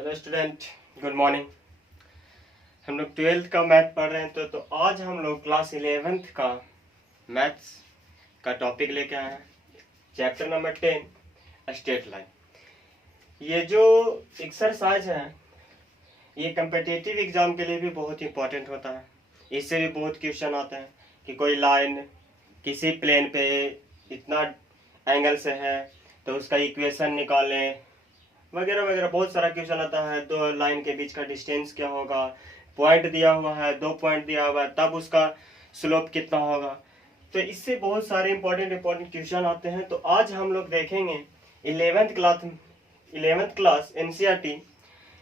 Hello student, good morning. हम लोग 12th का मैथ पढ़ रहे हैं तो आज हम लोग क्लास 11th का मैथ्स का टॉपिक लेके आए हैं। Chapter number 10 straight line. ये जो एक्सरसाइज है ये कम्पिटिटिव एग्जाम के लिए भी बहुत इंपॉर्टेंट होता है। इससे भी बहुत क्वेश्चन आते हैं कि कोई लाइन किसी प्लेन पे इतना एंगल से है तो उसका इक्वेशन निकालें वगैरह वगैरह। बहुत सारा क्वेश्चन आता है। दो लाइन के बीच का डिस्टेंस क्या होगा, पॉइंट दिया हुआ है, 2 पॉइंट दिया हुआ है, तब उसका स्लोप कितना होगा। तो इससे बहुत सारे इंपॉर्टेंट क्वेश्चन आते हैं। तो आज हम लोग देखेंगे 11th class NCERT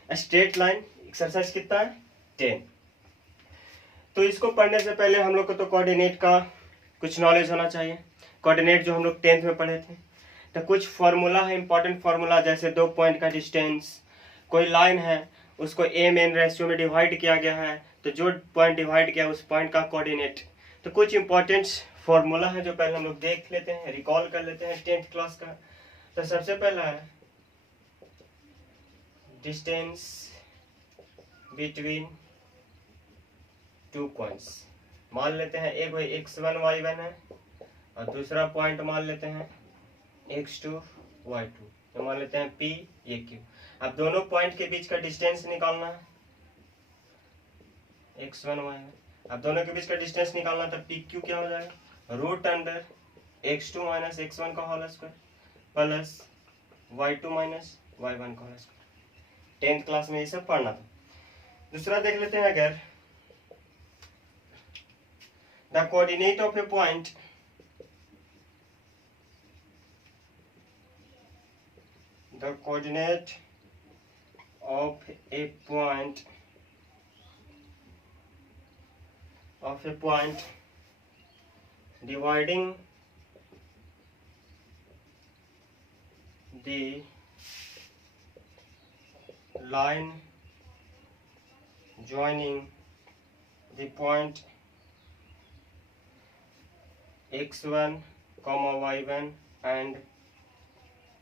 straight line exercise कितना है 10। तो इसको पढ़ने से पहले हम लोग को तो कोऑर्डिनेट का कुछ नॉलेज होना चाहिए। कोऑर्डिनेट जो हम लोग 10th में पढ़े थे, तो कुछ फार्मूला है, इंपॉर्टेंट फार्मूला, जैसे 2 पॉइंट का डिस्टेंस, कोई लाइन है उसको एम एन रेशियो में डिवाइड किया गया है तो जो पॉइंट डिवाइड किया उस पॉइंट का कोऑर्डिनेट। तो कुछ इंपॉर्टेंट फार्मूला है जो पहले हम लोग देख लेते हैं, रिकॉल कर लेते हैं 10th क्लास का। तो सबसे पहला है डिस्टेंस बिटवीन 2 पॉइंट्स। मान लेते हैं एक भाई x1 y1 है और दूसरा पॉइंट मान लेते हैं x2 y2, तो मान लेते हैं P ये Q। अब दोनों पॉइंट के बीच का डिस्टेंस निकालना है x1 y1। अब दोनों के बीच का डिस्टेंस निकालना है तो PQ क्या हो जाएगा, root under x2 minus x1 का whole square plus y2 minus y1 का होल स्क्वायर। 10th क्लास में ये सब पढ़ना था। दूसरा देख लेते हैं, अगर the coordinate of A point the coordinate of a point dividing the line joining the point x1 y1 and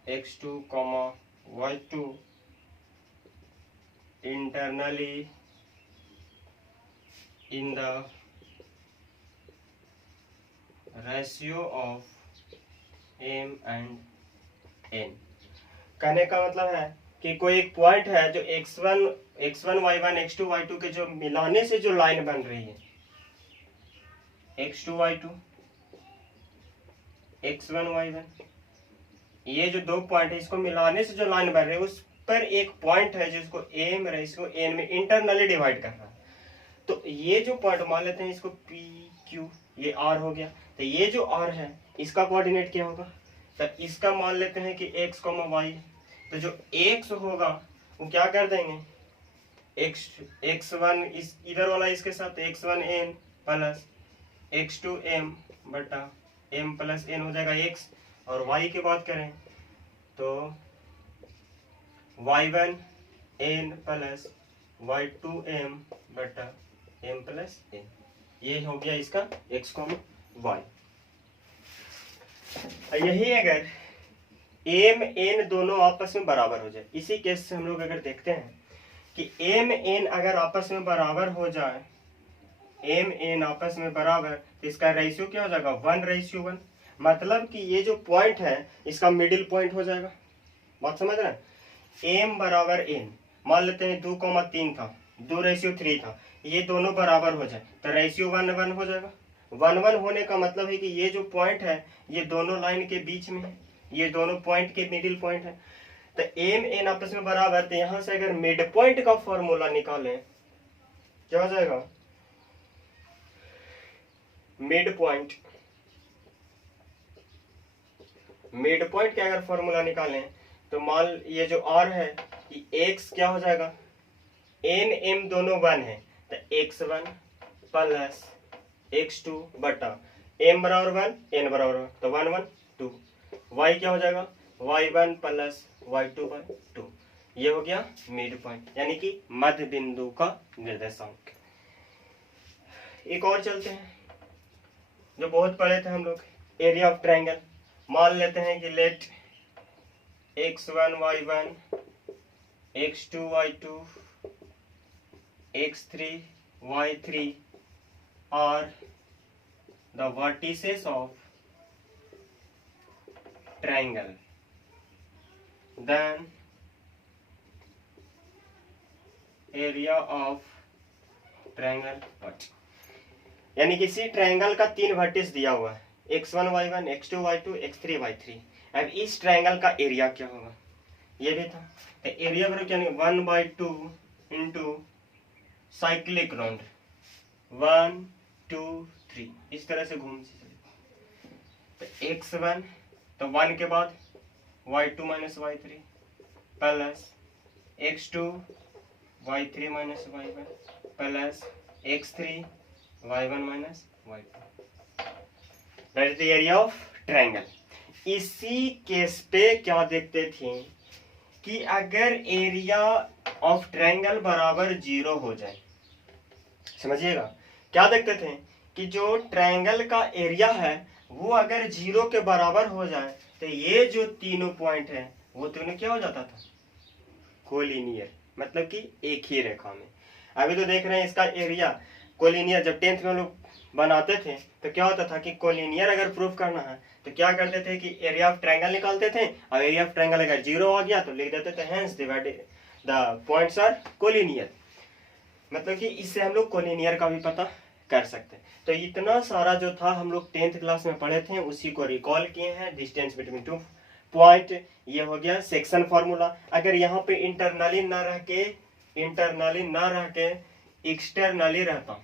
x2 y2 internally in the ratio of m and n। कहने का मतलब है कि कोई एक पॉइंट है जो x1 y1 x2 y2 के जो मिलाने से जो लाइन बन रही है, x2 y2 x1 y1, ये जो 2 पॉइंट है इसको मिलाने से जो लाइन बन रही है उस पर एक पॉइंट है जिसको एम रेशियो एन में इंटरनली डिवाइड कर रहा है। तो ये जो पॉइंट मान लेते हैं इसको पी क्यू, ये आर हो गया। तो ये जो आर है इसका कोऑर्डिनेट क्या होगा, तो इसका मान लेते हैं कि एक्स कॉमा वाई। तो जो एक्स होगा वो क्या कर देंगे, x1 इस इधर वाला इसके साथ x1 n plus x2 m बटा m प्लस n हो जाएगा x। और y की बात करें तो y1 n plus y2 m बटा m प्लस n, ये हो गया इसका x y। यही अगर m n दोनों आपस में बराबर हो जाए, इसी केस से हम लोग अगर देखते हैं कि m n अगर आपस में बराबर हो जाए, m n आपस में बराबर, तो इसका रेशियो क्या हो जाएगा 1:1। मतलब कि ये जो पॉइंट है इसका मिडिल पॉइंट हो जाएगा। बात समझ रहे हैं, m बराबर n, मान लेते हैं 2,3 था, 2:3 था, ये दोनों बराबर हो जाए तो रेशियो 1:1 हो जाएगा। 1:1 होने का मतलब है कि ये जो पॉइंट है ये दोनों लाइन के बीच में है, ये दोनों पॉइंट के मिडिल पॉइंट है। तो m n आपस में बराबर, तो यहां से अगर मिड पॉइंट का फॉर्मूला निकालें क्या हो जाएगा, मिड पॉइंट का अगर फॉर्मूला निकालें तो मान ये जो r है कि x क्या हो जाएगा, n m दोनों 1 है तो x1 प्लस x2 बटा m बराबर 1 n बराबर 1, तो 1 1 2। y क्या हो जाएगा y1 प्लस y2/2। ये हो गया मिड पॉइंट, यानी कि मध्य बिंदु का निर्देशांक। एक और चलते हैं जो बहुत पढ़े थे हम लोग, एरिया ऑफ ट्रायंगल। मान लेते हैं कि late x1 y1 x2 y2 x3 y3 are the vertices of triangle, then area of triangle what? यानी किसी ट्रायंगल का 3 वर्टिस दिया हुआ है, x1 y1 x2 y2 x3 y3। अब इस ट्रायंगल का एरिया क्या होगा, ये भी था। तो एरिया बराबर क्या, 1/2 इंटू साइक्लिक राउंड 1 2 3, इस तरह से घूम चले। तो x1 तो 1 के बाद y2 minus y3 plus x2 y3 minus y1 plus x3 y1 minus y2। That is the area of triangle. इसी केस पे क्या देखते थे कि अगर एरिया ऑफ ट्रायंगल बराबर 0 हो जाए, समझिएगा, क्या देखते थे कि जो ट्रायंगल का एरिया है वो अगर 0 के बराबर हो जाए तो ये जो तीनों पॉइंट है वो तीनों क्या हो जाता था, कोलिनियर, मतलब कि एक ही रेखा में। अभी तो देख रहे हैं इसका एरिया कोलिनियर, जब 10th में लोग बनाते थे तो क्या होता था कि कोलिनियर अगर प्रूफ करना है तो क्या करते थे कि एरिया ऑफ ट्रायंगल निकालते थे, और एरिया ऑफ ट्रायंगल अगर 0 आ गया तो लिख देते थे hence the points are collinear. मतलब कि इससे हम लोग कोलिनियर का भी पता कर सकते हैं। तो इतना सारा जो था हम लोग 10th क्लास में पढ़े थे उसी को रिकॉल किए हैं। डिस्टेंस बिटवीन टू पॉइंट, ये हो गया सेक्शन फॉर्मूला। अगर यहाँ पे इंटरनली ना रह के एक्सटर्नली रहता,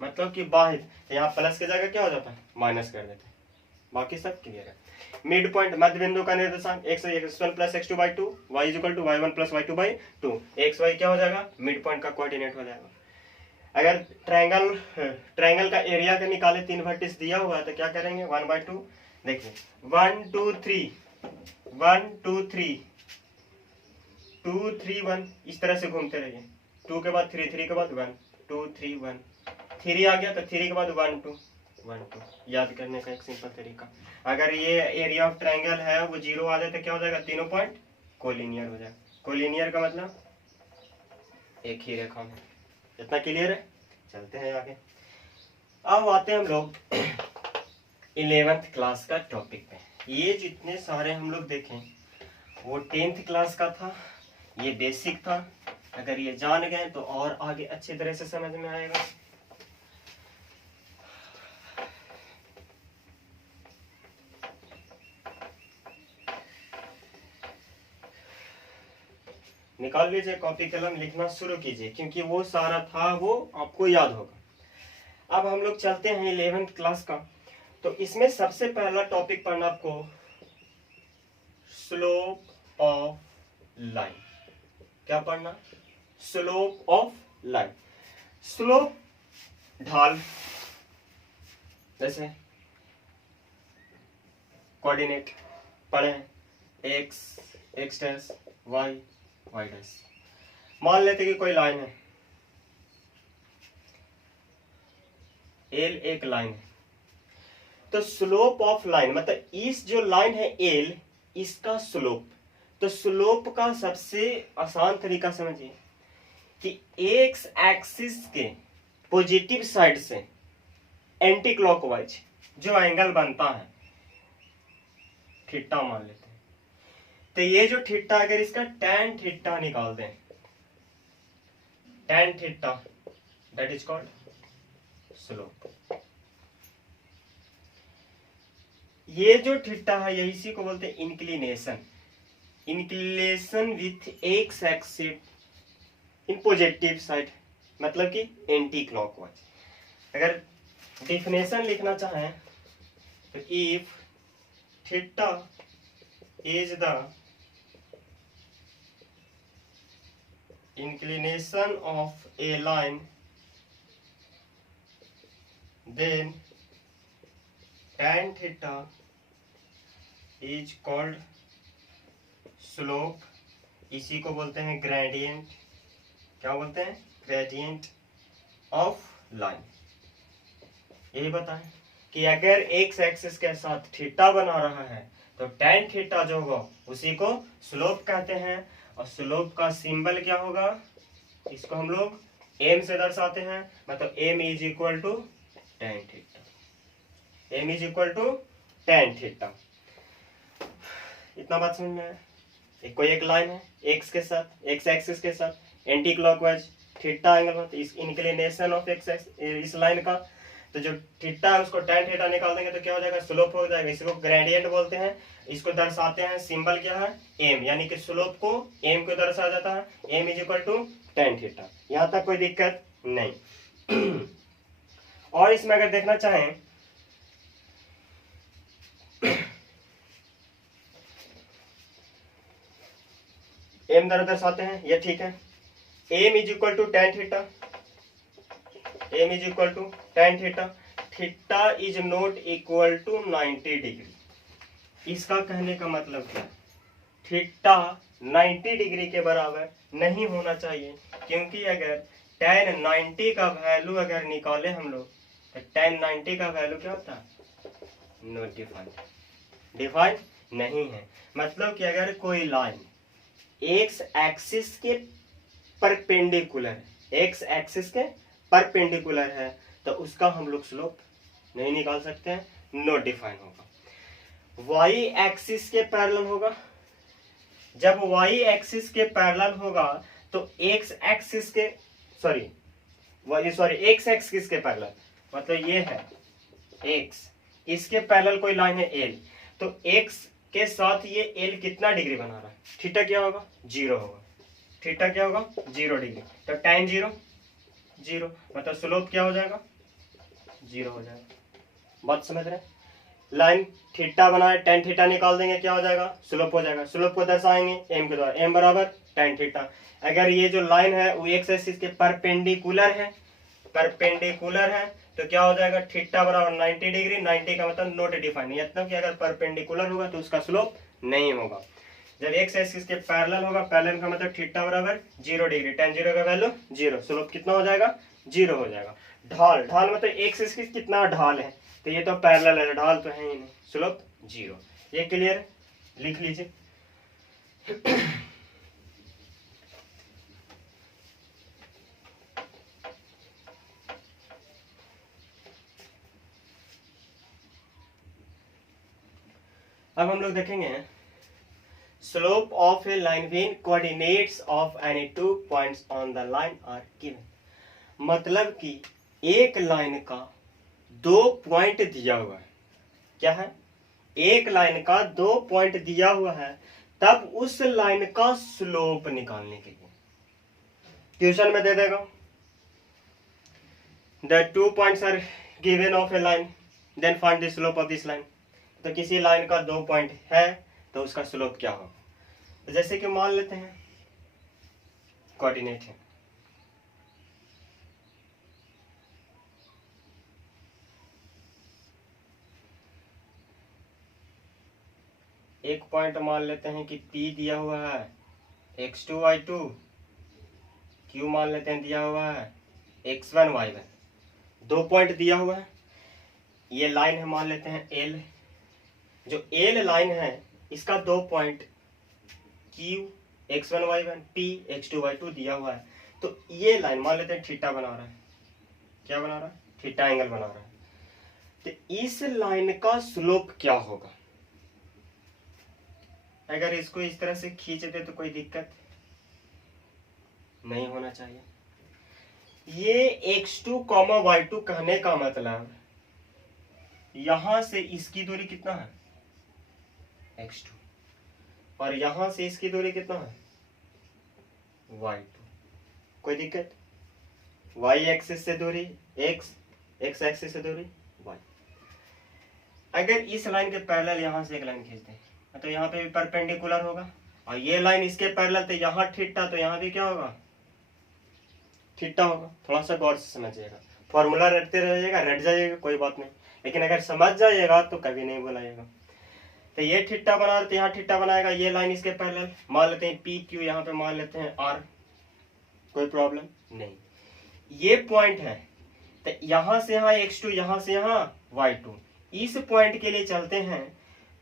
मतलब कि बाहर, तो यहाँ प्लस की जगह क्या हो जाता है, माइनस कर देते। बाकी सब क्लियर है। मिड पॉइंट, मध्य बिंदु का निर्देशांक x1 plus x2 by 2, y is equal to y1 plus y2 by 2। X y क्या हो जाएगा, मिड पॉइंट का कोऑर्डिनेट हो जाएगा। अगर ट्रायंगल का एरिया के निकाले 3 वर्टिस दिया हुआ है तो क्या करेंगे, 1/2। देखिए 1 2 3 1 2 3 2 3 1, इस तरह से घूमते रहिए। 2 के बाद 3, 3 के बाद 1 2 3 1, 3 आ गया तो 3 के बाद 1 2 1 2, याद करने का एक सिंपल तरीका। अगर ये एरिया ऑफ ट्रायंगल है वो 0 आ जाए तो क्या हो जाएगा, तीनों पॉइंट कोलिनियर हो जाएगा। कोलिनियर का मतलब एक ही रेखा में। इतना क्लियर है, चलते हैं आगे। अब आते हैं हम लोग 11th क्लास का टॉपिक पे। ये जितने सारे हम लोग देखें वो 10th क्लास का था, ये बेसिक था। अगर ये जान गए तो और आगे अच्छी तरह से समझ में आएगा। निकाल लीजिए कॉपी कलम, लिखना शुरू कीजिए क्योंकि वो सारा था वो आपको याद होगा। अब हम लोग चलते हैं 11th क्लास का। तो इसमें सबसे पहला टॉपिक पढ़ना आपको स्लोप ऑफ लाइन। क्या पढ़ना, स्लोप ऑफ लाइन। स्लोप ढाल, जैसे कोऑर्डिनेट पढ़े x x dash y y dash. मान लेते कि कोई लाइन है, एल एक लाइन है, तो स्लोप ऑफ लाइन मतलब इस जो लाइन है एल, इसका स्लोप। तो स्लोप का सबसे आसान तरीका समझिए कि एक्स एक्सिस के पॉजिटिव साइड से एंटी क्लॉकवाइज जो एंगल बनता है, थीटा मान लेते हैं, तो ये जो थीटा, अगर इसका tan थीटा निकाल दें, tan theta that is called slope. ये जो थीटा है ये इसी को बोलते हैं inclination. Inclination with x axis in positive side, मतलब कि एंटी क्लॉकवाइज। अगर डिफिनेशन लिखना चाहें तो if theta is the inclination of a line, then tan theta is called slope। इसी को बोलते हैं ग्रेडियंट। क्या बोलते हैं, ग्रेडियंट ऑफ लाइन। यही बताएं कि अगर एक्स एक्सिस के साथ थीटा बना रहा है तो tan थीटा जो होगा उसी को स्लोप कहते हैं। और स्लोप का सिंबल क्या होगा, इसको हम लोग m से दर्शाते हैं, मतलब m is equal to tan theta, m is equal to tan theta. इतना बात समझ में आया। कोई एक लाइन है x के साथ, x एक्सिस के साथ एंटी क्लॉकवाइज थीटा एंगल होता है, इस इंक्लिनेशन ऑफ x इस लाइन का, तो जो थीटा है उसको tan थीटा निकाल देंगे तो क्या हो जाएगा, स्लोप हो जाएगा। इसको ग्रेडियंट बोलते हैं, इसको दर्शाते हैं, सिंबल क्या है m, यानी कि स्लोप को m को दर्शाया जाता है, m is equal to tan theta. यहाँ तक कोई दिक्कत नहीं। और इसमें अगर देखना चाहें m दर्शाते हैं, ये ठीक है। m is equal to tan theta, m is equal to tan theta, theta is not equal to 90 degree. इसका कहने का मतलब क्या, थीटा 90 डिग्री के बराबर नहीं होना चाहिए, क्योंकि अगर tan 90 का वैल्यू अगर निकाले हम लोग तो tan 90 का वैल्यू क्या होता है, नॉट डिफाइंड, डिफाइंड नहीं है। मतलब कि अगर कोई लाइन एक्स एक्सिस के परपेंडिकुलर, एक्स एक्सिस के परपेंडिकुलर है तो उसका हम लोग स्लोप नहीं निकाल सकते हैं, नॉट डिफाइन होगा। वाई एक्सिस के पैरेलल होगा, जब वाई एक्सिस के पैरेलल होगा तो एक्स एक्सिस के एक्स एक्सिस के पैरेलल, मतलब ये है एक्स, इसके पैरेलल कोई लाइन है एल, तो एक्स के साथ ये एल कितना डिग्री बना रहा है, थीटा क्या होगा, 0 होगा, थीटा क्या होगा 0 डिग्री, तो tan 0 0, मतलब स्लोप क्या हो जाएगा 0 हो जाएगा। बात समझ रहे हैं, लाइन थीटा बनाए tan थीटा निकाल देंगे क्या हो जाएगा, स्लोप हो जाएगा। स्लोप को दर्शाएंगे m के द्वारा, m बराबर tan थीटा। अगर ये जो लाइन है वो एक्स एक्सिस के परपेंडिकुलर है, परपेंडिकुलर है तो क्या हो जाएगा, थीटा बराबर 90 डिग्री, 90 का मतलब नॉट डिफाइन, मतलब कि अगर परपेंडिकुलर होगा तो उसका स्लोप नहीं होगा। जब एक्स एक्सिस के पैरेलल होगा, पैरेलल का मतलब थीटा बराबर 0 डिग्री, tan 0 का वैल्यू 0, स्लोप कितना हो जाएगा 0 हो जाएगा। ढाल, ढाल मतलब एक्स एक्सिस कितना ढाल है, तो ये तो पैरेलल है, ढाल तो है ही नहीं, स्लोप 0। ये क्लियर, लिख लीजिए। अब हम लोग देखेंगे slope of a line when coordinates of any 2 points on the line are given. मतलब कि एक लाइन का 2 पॉइंट दिया हुआ है, क्या है, एक लाइन का 2 पॉइंट दिया हुआ है, तब उस लाइन का स्लोप निकालने के लिए क्वेश्चन में दे देगा, the 2 points are given of a line then find the slope of this line. तो किसी लाइन का 2 पॉइंट है तो उसका स्लोप क्या होगा। तो जैसे कि मान लेते हैं कोऑर्डिनेट है, एक पॉइंट मान लेते हैं कि P दिया हुआ है x2 y2, Q मान लेते हैं दिया हुआ है x1 y1, 2 पॉइंट दिया हुआ है। ये लाइन है मान लेते हैं L, जो L लाइन है इसका 2 point Q x1 y1, P x2 y2 दिया हुआ है। तो ये लाइन मान लेते हैं थीटा बना रहा है, क्या बना रहा है, थीटा एंगल बना रहा है। तो इस लाइन का स्लोप क्या होगा, अगर इसको इस तरह से खींच दे तो कोई दिक्कत नहीं होना चाहिए। ये x2, y2 कहने का मतलब यहां से इसकी दूरी कितना है x2, और यहां से इसकी दूरी कितना है y2। कोई दिक्कत, y एक्सिस से दूरी x, x एक्सिस से दूरी y। अगर इस लाइन के पैरेलल यहां से एक लाइन खींच दें तो यहाँ पे भी परपेंडिकुलर होगा, और ये लाइन इसके पैरेलल, तो यहाँ थीटा, तो यहाँ भी क्या होगा थीटा होगा। थोड़ा सा गौर से समझिएगा, फॉर्मूला रटते रहिएगा, रट जाइएगा कोई बात नहीं, लेकिन अगर समझ जाइएगा तो कभी नहीं बुलाइएगा। तो ये थीटा बना रहे, तो यहाँ थीटा बनाएगा, ये लाइन इसके पैरेलल मान लेते हैं पी क्यू, यहाँ पे मान लेते हैं आर, कोई प्रॉब्लम नहीं। ये पॉइंट है तो यहाँ से यहाँ x2, यहाँ से यहाँ y2, इस पॉइंट के लिए चलते हैं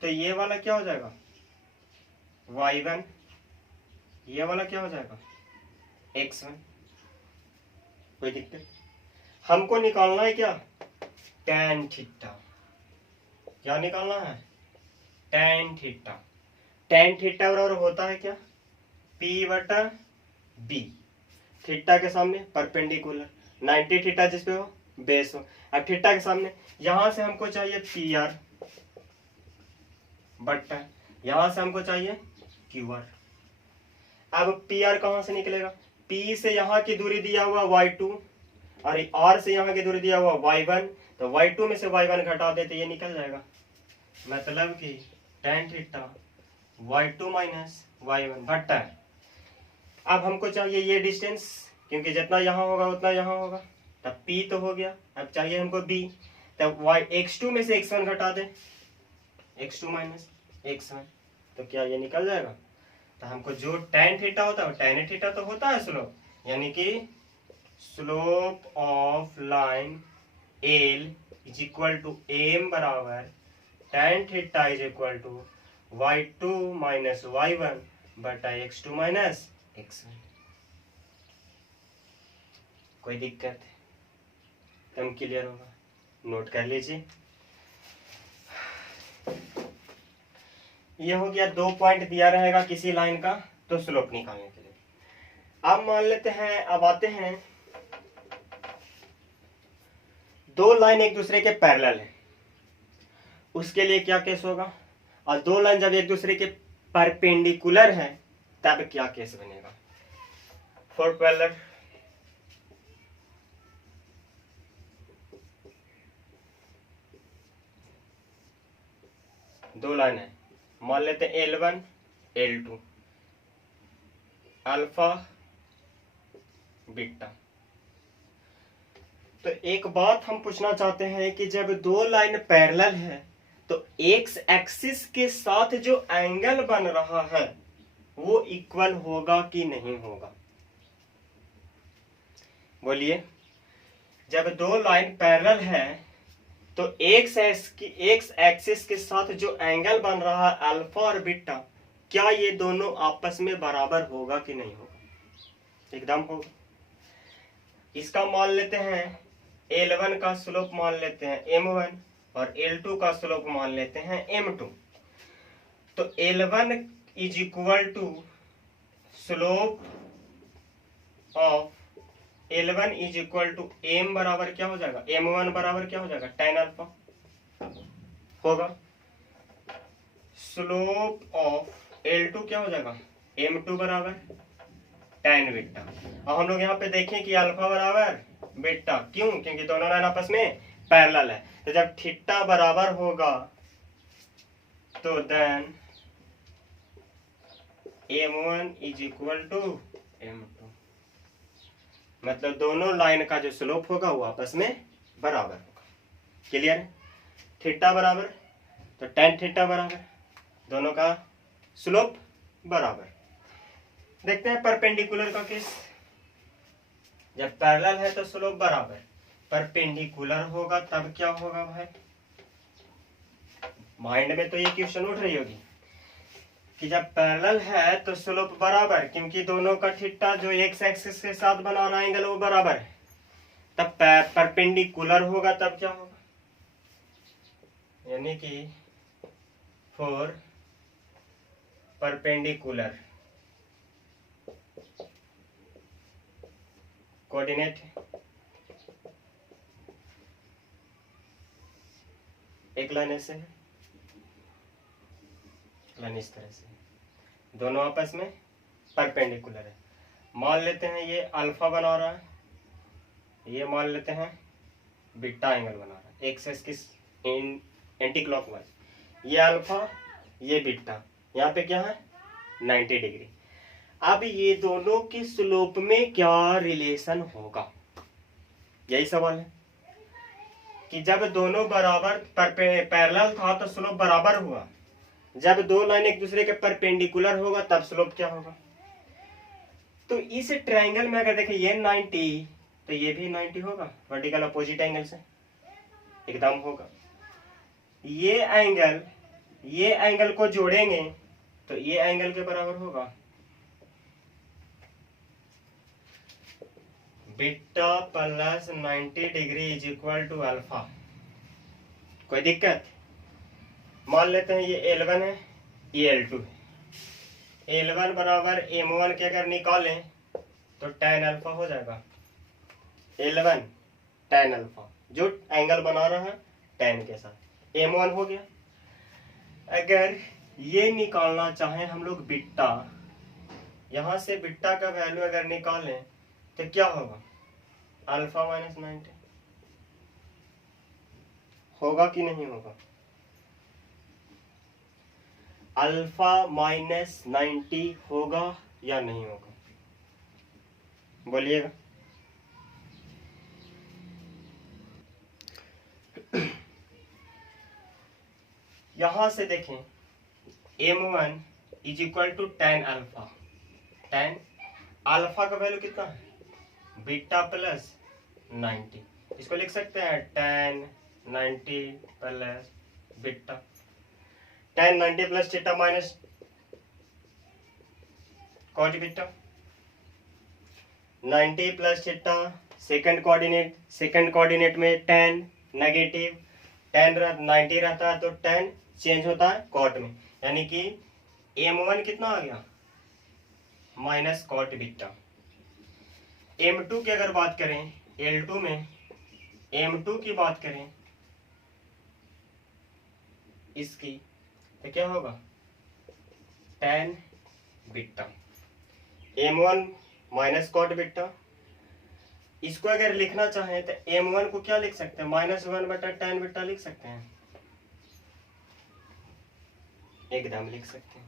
तो ये वाला क्या हो जाएगा y1, ये वाला क्या हो जाएगा x1। कोई दिक्कत? हमको निकालना है क्या tan थीटा। क्या निकालना है tan थीटा। tan थीटा बराबर होता है क्या p/b। थीटा के सामने परपेंडिकुलर 90 थीटा जिसपे हो बेस हो। अब थीटा के सामने यहां से हमको चाहिए PR बट्टा यहां से हमको चाहिए QR। अब PR कहां से निकलेगा P से यहाँ की दूरी दिया हुआ y2 और R से यहाँ की दूरी दिया हुआ y1, तो y2 में से y1 घटा देते ये निकल जाएगा। मतलब कि tan theta y2 minus y1 बट्टा है। अब हमको चाहिए ये डिस्टेंस, क्योंकि जितना यहाँ होगा उतना यहाँ होगा, तब P तो हो गया। अब चाहिए हमको B, तब x2 में से x1 घटा दे, x2 माइनस x1, तो क्या ये निकल जाएगा। तो हमको जो tan थीटा होता है tan थीटा तो होता है स्लोप, यानी कि slope of line L is equal to m बराबर tan theta is equal to y2 minus y1 बटा x2 माइनस x1। कोई दिक्कत है? कम क्लियर होगा, नोट कर लीजिए। ये हो गया 2 पॉइंट दिया रहेगा किसी लाइन का तो स्लोप निकालने के लिए। अब मान लेते हैं, अब आते हैं 2 लाइन एक दूसरे के पैरेलल है, उसके लिए क्या केस होगा। और 2 लाइन जब एक दूसरे के परपेंडिकुलर है तब क्या केस बनेगा। फॉर पैरेलल 2 लाइन है, मान लेते हैं L1 L2 अल्फा बीटा। तो एक बात हम पूछना चाहते हैं कि जब 2 लाइन पैरेलल है तो एक्स एक्सिस के साथ जो एंगल बन रहा है वो इक्वल होगा कि नहीं होगा। बोलिए, जब 2 लाइन पैरेलल है तो एक्स एक्सिस के साथ जो एंगल बन रहा है अल्फा और बीटा, क्या ये दोनों आपस में बराबर होगा कि नहीं होगा। एकदम होगा। इसका मान लेते हैं L1 का स्लोप मान लेते हैं m1 और L2 का स्लोप मान लेते हैं m2। तो L1 is equal to slope of L1 is equal to m बराबर क्या हो जाएगा m1 बराबर क्या हो जाएगा tan अल्फा होगा। स्लोप ऑफ L2 क्या हो जाएगा m2 बराबर tan बीटा। अब हम लोग यहाँ पे देखें कि अल्फा बराबर बीटा, क्यों, क्योंकि दोनों लाइन आपस में पैरेलल है। तो जब थीटा बराबर होगा तो then m1 is equal to m2, मतलब दोनों लाइन का जो स्लोप होगा वो आपस में बराबर होगा। क्लियर है। थीटा बराबर तो tan थीटा बराबर, दोनों का स्लोप बराबर। देखते हैं परपेंडिकुलर का केस। जब पैरेलल है तो स्लोप बराबर, परपेंडिकुलर होगा तब क्या होगा भाई। माइंड में तो ये क्वेश्चन उठ रही होगी कि जब पैरेलल है तो स्लोप बराबर, क्योंकि दोनों का थीटा जो एक्स एक्सिस के साथ बना रहा एंगल वो बराबर है। तब परपेंडिकुलर होगा तब क्या होगा, यानी कि फॉर परपेंडिकुलर कोऑर्डिनेट एक लाइन ऐसे है, लाइन इस तरह से, दोनों आपस में परपेंडिकुलर है। मान लेते हैं ये अल्फा बना रहा है, ये मान लेते हैं बीटा एंगल बना रहा है एक्स एक्सिस एंटी क्लॉकवाइज। ये अल्फा ये बीटा, यहाँ पे क्या है 90 डिग्री। अब ये दोनों के स्लोप में क्या रिलेशन होगा, यही सवाल है कि जब दोनों बराबर पैरेलल था तो स्लोप बराबर हुआ, जब 2 लाइन एक दूसरे के परपेंडिकुलर होगा तब स्लोप क्या होगा। तो इस ट्रायंगल में अगर देखें ये 90 तो ये भी 90 होगा, वर्टिकल अपोजिट एंगल से एकदम होगा। ये एंगल ये एंगल को जोड़ेंगे तो ये एंगल के बराबर होगा beta plus 90 degree is equal to alpha. कोई दिक्कत? मान लेते हैं ये L1 है, ये L2 है। L1 बराबर M1 के अगर निकालें तो tan अल्फा हो जाएगा। L1 tan अल्फा जो एंगल बना रहा है tan के साथ, M1 हो गया। अगर ये निकालना चाहें हम लोग बीटा, यहां से बीटा का वैल्यू अगर निकालें तो क्या होगा? अल्फा माइनस 90 होगा कि नहीं होगा? अल्फा माइनस 90 होगा या नहीं होगा? बोलिएगा। यहां से देखें M1 is equal to tan alpha. tan alpha का वैल्यू कितना है? Beta plus 90। इसको लिख सकते हैं tan 90 plus beta. tan 90 plus theta minus cot beta. 90 plus theta second coordinate में tan नेगेटिव, tan 90 रहता है तो tan चेंज होता है कॉट में, यानी कि M1 कितना आ गया? Minus cot beta. M2 की अगर बात करें, L2 में M2 की बात करें इसकी तो क्या होगा? tan beta. M1 minus cot beta. इसको अगर लिखना चाहें तो M1 को क्या लिख सकते हैं? -1 बटा tan बीटा लिख सकते हैं, एकदम लिख सकते हैं।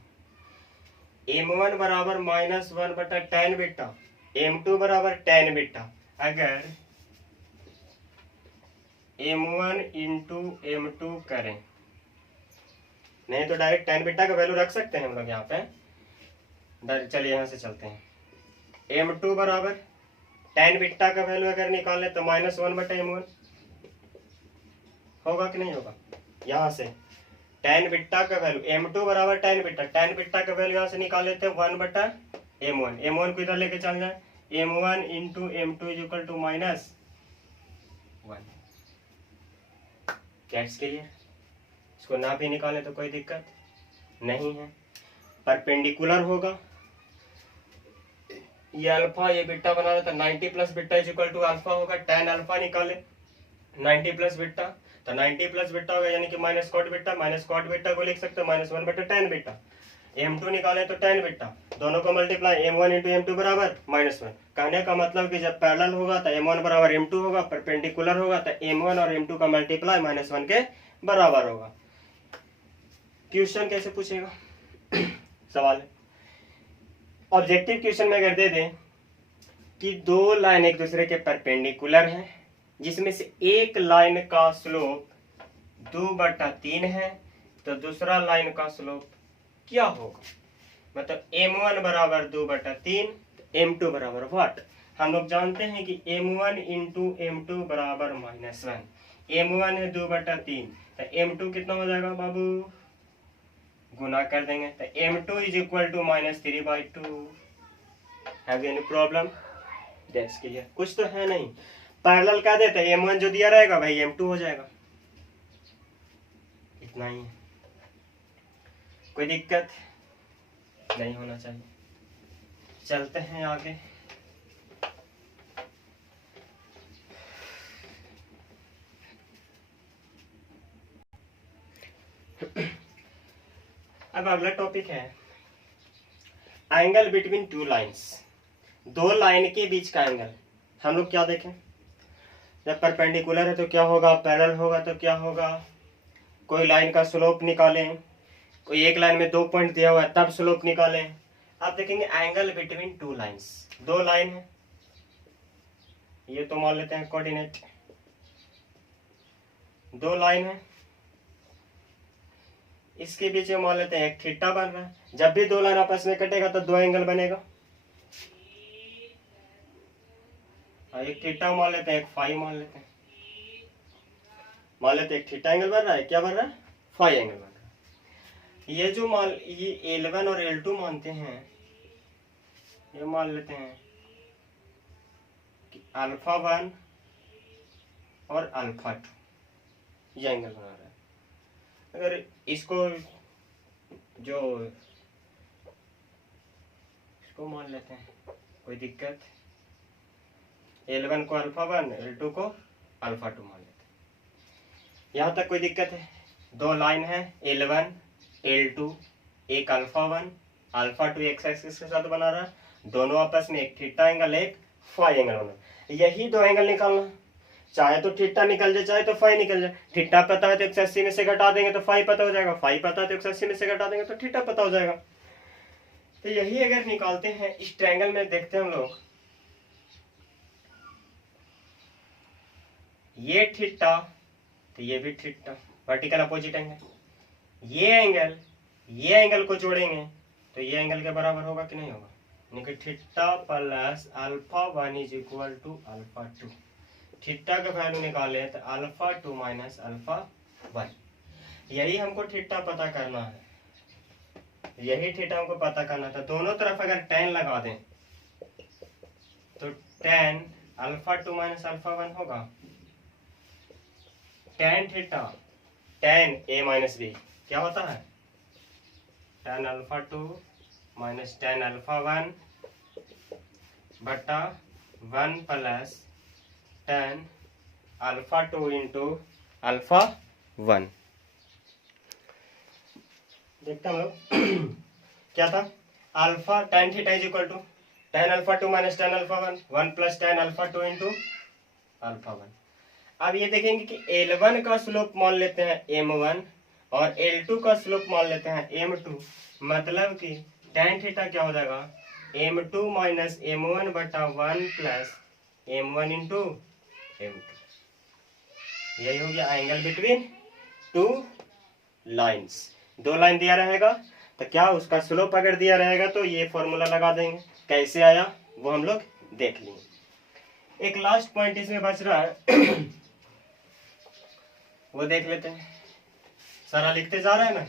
M1 बराबर -1 बटा tan बीटा, M2 बराबर tan बीटा। अगर M1 इंटू M2 करें, नहीं तो डायरेक्ट tan बीटा का वैल्यू रख सकते हैं हम लोग यहाँ पे। चलिए यहाँ से चलते हैं। M2 बराबर tan बीटा का वैल्यू अगर निकाले तो -1 बटा M1 होगा कि नहीं होगा? यहाँ से tan बीटा का वैल्यू M2 बराबर tan बीटा का वैल्यू यहाँ से निकाल लेते हैं 1 बटा M1 को इधर लेके चल जाए। M1 into M2 is equal to -1। That's clear? इसको ना भी निकालें तो कोई दिक्कत नहीं है। परपेंडिकुलर होगा, ये अल्फा ये बीटा बना रहा था, 90 plus beta is equal to alpha होगा। tan अल्फा निकाले 90 प्लस बीटा, तो 90 प्लस बीटा होगा यानी कि माइनस कॉट बीटा को लिख सकते हो -1 बटा tan बीटा। M2 निकाले तो tan बीटा, दोनों को मल्टीप्लाई M1 इंटू M2 बराबर -1। कहने का मतलब कि जब पैरेलल होगा तो M1 बराबर M2 होगा, परपेंडिकुलर होगा तो M1 और M2 का मल्टीप्लाई -1 के बराबर होगा। क्वेश्चन कैसे पूछेगा? सवाल है ऑब्जेक्टिव क्वेश्चन में अगर दे दें कि दो लाइन एक दूसरे के परपेंडिकुलर हैं, जिसमें से एक लाइन का स्लोप 2/3 है तो दूसरा लाइन का स्लोप क्या होगा? मतलब M1 बराबर 2/3, M2 बराबर व्हाट? हम लोग जानते हैं कि M1 इंटू M2 बराबर -1। M1 है 2/3 तो M2 कितना हो जाएगा बाबू? गुना कर देंगे तो M2 is equal to -3/2। Have any problem? That's clear. कुछ तो है नहीं, पैरेलल कर देते M1 जो दिया रहेगा भाई M2 हो जाएगा, इतना ही है, कोई दिक्कत नहीं होना चाहिए। चलते हैं आगे। अब अगला टॉपिक है एंगल बिटवीन टू लाइंस। दो लाइन के बीच का एंगल हम लोग क्या देखें? जब परपेंडिकुलर है तो क्या होगा, पैरेलल होगा तो क्या होगा? कोई लाइन का स्लोप निकालें, कोई एक लाइन में 2 पॉइंट दिया हुआ है तब स्लोप निकालें। आप देखेंगे एंगल बिटवीन टू लाइंस, दो लाइन है, ये तो मान लेते हैं कोऑर्डिनेट, दो लाइन है, इसके बीच में मान लेते हैं एक थीटा बन रहा है। जब भी दो लाइन आपस में कटेगा तो दो एंगल बनेगा, एक थीटा मान लेते हैं, एक फाई मान लेते हैं, मान लेते हैं एक थीटा एंगल बन रहा है, क्या बन रहा है? फाई एंगल बन रहा है। ये जो मान ये L1 और L2 मानते हैं, ये मान लेते हैं कि अल्फा 1 और अल्फा 2 ये एंगल बना रहा है। अगर इसको मान लेते हैं, कोई दिक्कत, L1 को अल्फा 1, L2 को अल्फा 2 मान लेते हैं। यहाँ तक कोई दिक्कत है? दो लाइन है L1 L2, एक अल्फा 1 अल्फा 2 एक्स एक्सिस के साथ बना रहा है, दोनों आपस में एक थीटा एंगल एक फाई एंगल होना, यही दो एंगल निकालना। चाहे तो थीटा निकल जाए, चाहे तो फाई निकल जाए। थीटा पता है तो 180 में से घटा देंगे तो फाई पता हो जाएगा, फाई पता है तो 180 में से घटा देंगे तो थीटा पता हो जाएगा। तो यही अगर निकालते हैं इस ट्रायंगल में, देखते हैं हम लोग, ये थीटा तो ये भी थीटा, वर्टिकल अपोजिट एंगल। ये एंगल को जोड़ेंगे तो ये एंगल के बराबर होगा कि नहीं होगा? यानी theta plus alpha 1 is equal to alpha 2। Theta का वैल्यू निकाले तो अल्फा 2 माइनस अल्फा 1। यही हमको थीटा पता करना है, यही थीटा हमको पता करना था। दोनों तरफ अगर tan लगा दें तो tan अल्फा 2 माइनस अल्फा 1 होगा। tan theta tan a minus b क्या होता है? tan alpha 2 minus tan alpha 1 बटा 1 plus tan alpha 2 into alpha 1। देखते हम लोग क्या था? Alpha tan theta is equal to tan alpha 2 minus tan alpha 1 plus tan alpha 2 into alpha 1। अब ये देखेंगे कि L1 का स्लोप मान लेते हैं M1 और L2 का स्लोप मान लेते हैं M2। मतलब कि tan थीटा क्या हो जाएगा? M2 माइनस M1 बटा 1 प्लस M1 इंटू M2। यही हो गया एंगल बिटवीन टू लाइंस। दो लाइन दिया रहेगा तो क्या उसका स्लोप अगर दिया रहेगा तो ये फॉर्मूला लगा देंगे। कैसे आया वो हम लोग देख लेंगे। एक लास्ट पॉइंट इसमें बच रहा है वो देख लेते हैं। सारा लिखते जा रहा है ना?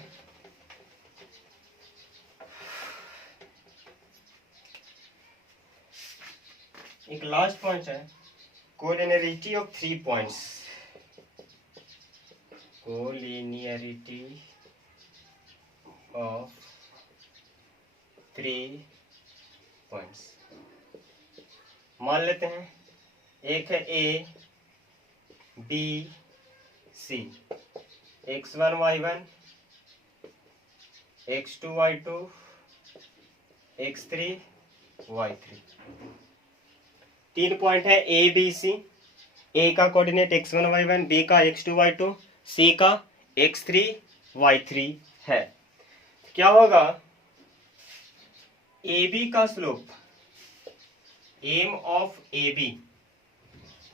एक लास्ट पॉइंट है, collinearity of 3 points. Collinearity of 3 points मान लेते हैं। एक है A B C, x1 y1 x2 y2 x3 y3। 3 point है A B C। A का कोऑर्डिनेट x1 y1, B का x2 y2, C का x3 y3 है। क्या होगा? AB का स्लोप m ऑफ AB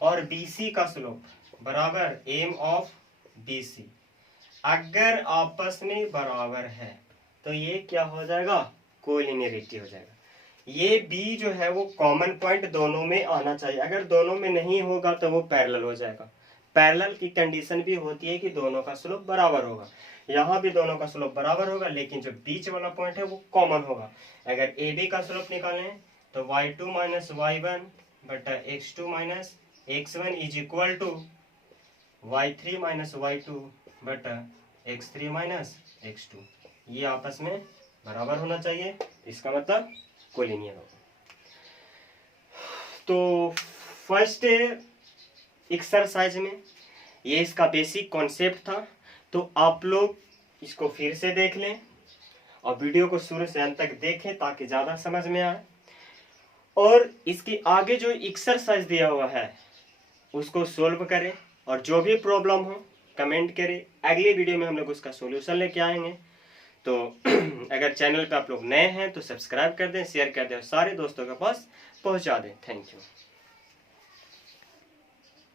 और BC का स्लोप बराबर m ऑफ BC। अगर आपस में बराबर है तो ये क्या हो जाएगा? कोलिनियरिटी हो जाएगा। ये B जो है वो कॉमन पॉइंट दोनों में आना चाहिए। अगर दोनों में नहीं होगा तो वो पैरेलल हो जाएगा। पैरेलल की कंडीशन भी होती है कि दोनों का स्लोप बराबर होगा। यहाँ भी दोनों का स्लोप बराबर होगा, लेकिन जो बीच वाला पॉइंट है वो कॉमन होगा। अगर AB का स्लोप निकालें तो y2 माइनस y1 बटा x2 minus x1 is equal to y3 minus y2 बटा x3 माइनस x2। ये आपस में बराबर होना चाहिए, इसका मतलब कोलिनियर होगा। तो फर्स्ट एक्सरसाइज में ये इसका बेसिक कॉन्सेप्ट था। तो आप लोग इसको फिर से देख लें और वीडियो को शुरू से अंत तक देखें ताकि ज़्यादा समझ में आए। और इसके आगे जो एक्सरसाइज दिया हुआ है उसको सोल्व करें और जो भी प्रॉब्लम हो कमेंट करें। अगले वीडियो में हम लोग उसका सॉल्यूशन लेके आएंगे। तो अगर चैनल पे आप लोग नए हैं तो सब्सक्राइब कर दें, शेयर कर दें और सारे दोस्तों के पास पहुंचा दें। Thank you.